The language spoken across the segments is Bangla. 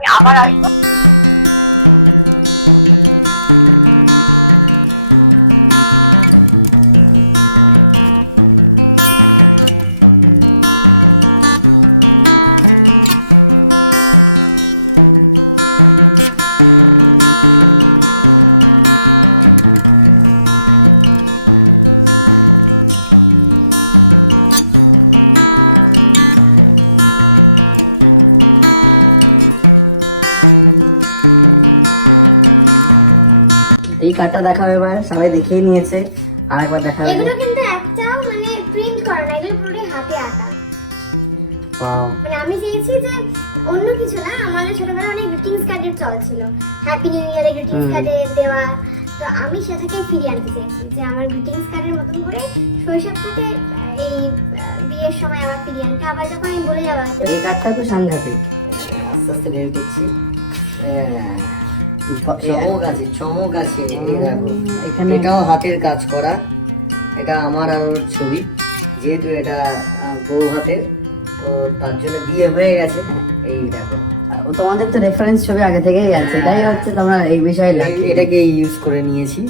আমি আবার আসবো। এই কার্ডটা দেখাও, এবার সবাই দেখেই নিয়েছে, আর একবার দেখাও। এগুলো কিন্তু একটাও মানে প্রিন্ট করা না, এগুলো পুরো হাতে আঁকা। Wow. মানে আমি চেয়েছি যে অন্য কিছু না, আমাদের ছোটবেলায় অনেক গ্রিটিংস কার্ডের চল ছিল, হ্যাপি নিউ ইয়ারে গ্রিটিংস কার্ডে দেওয়া, তো আমি সেটাকে ফিরিয়ে আনতে চেয়েছি যে আমার গ্রিটিংস কার্ডের মতন করে শৈশব থেকে এই বিয়ের সময় আবার ফিরিয়ে আনতে, আবার যখন আমি বলে যাওয়া এই কার্ডটা তো সাংঘাতিক, আস্তে আস্তে বের করছি। চমক আছে, চমক আছে। এই দেখো, এখানে এটাও হাতের কাজ করা, এটা আমার আর ওর ছবি, যেহেতু এটা বউ হাতের, তো তার জন্য বিয়ে হয়ে গেছে। এই দেখো, তোমাদের তো রেফারেন্স ছবি আগে থেকেই আছে, এটাই হচ্ছে তোমরা এই বিষয়ে লাকি। এটাকে ইউজ করে নিয়েছি।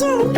কাজল